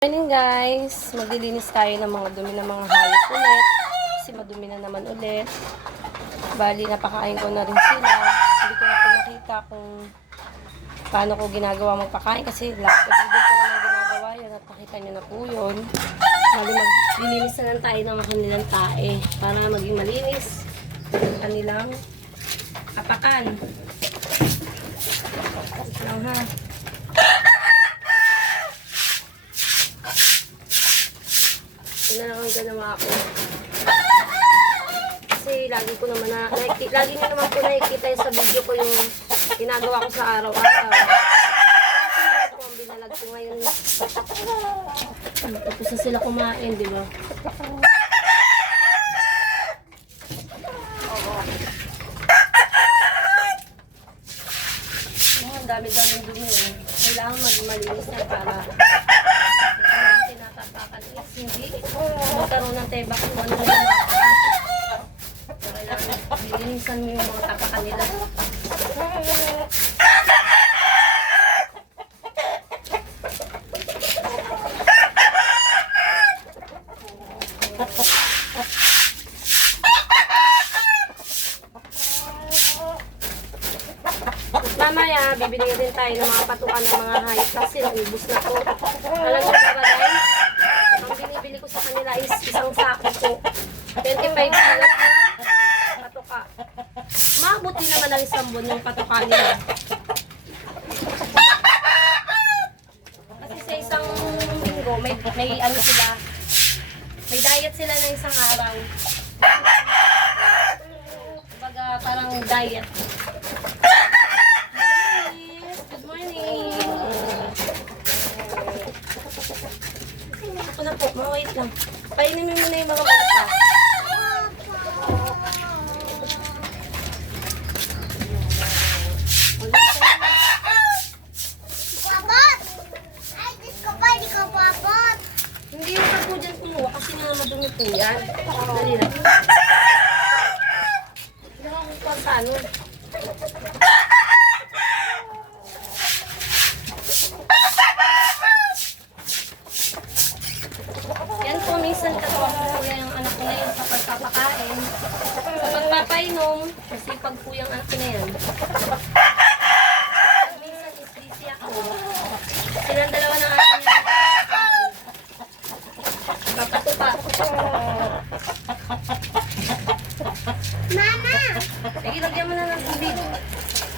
Morning guys, maglilinis tayo ng mga dumi ng mga hayop ulit kasi madumi na naman ulit. Bali, napakain ko na rin sila. Hindi ko na pinakita kung paano ko ginagawa magpakain kasi last video ko naman ginagawa yun at nakita nyo na po yun. Bali, maglilinis na lang tayo ng kanilang tae para maging malinis ang kanilang apakan. Ito lang ha. Ito na lang ang ganawa ko. Kasi lagi nyo naman po nakikita sa video ko yung ginagawa ko sa araw-araw. Ito ang binalag ko ngayon. Tapos na sila kumain, di ba? Ang dami-daming dumi eh. Kailangan mag-malinis na para tinatapakan is hindi magkaroon ng teba kung ano na yung mga kailangan bilinisan mo yung mga tapakan nila. Mamaya, bibili din tayo ng mga patukan ng mga hayop kasi naubos na po. Alam nyo ba guys? Ang binibili ko sa kanila is isang sako po. 25 kilos na patuka. Mabuti naman ang isang buwan yung patuka nila. Kasi sa isang linggo, may ano sila, may diet sila na isang araw. Kumbaga parang diet. Ako na po, wait lang. Painin mo muna yung mga bata. Babot! Ay, disco pa, di ka babot! Hindi yung po dyan kumuha kasi nga madumi po yan. Dali lang. Hindi ako kung paano. Yan po, minsan katawa ko yung anak ko na yun sa pagpapakain. Sa pagpapainom, kasi pag po yung anak ko na yan. Minsan is busy ako. Silang dalawa ng akin yan. Papatupa. Mama! Sige, lagyan mo na ng tubig.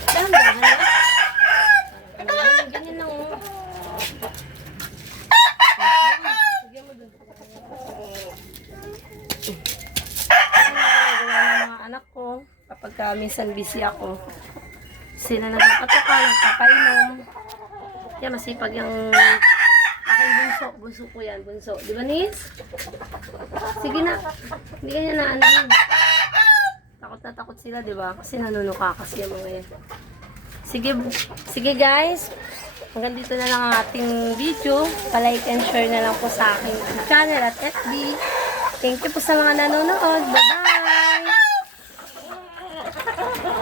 Dahan-dahan na. Ganyan lang oh. Lagyan mo dun. Ginagawa ng mga anak ko kapag minsan busy ako. Sila nagpapatuka, nagpapainom. Yan, masipag yung aking bunso. Bunso ko yan, bunso. Di ba, Nis? Sige na. Hindi kanya na ano yun. Takot na takot sila, di ba? Kasi nanunuka kasi yung mga yan. Sige guys. Hanggang dito na lang ang ating video. Pa-like and share na lang po sa aking channel at FB. Thank you po sa mga nanonood.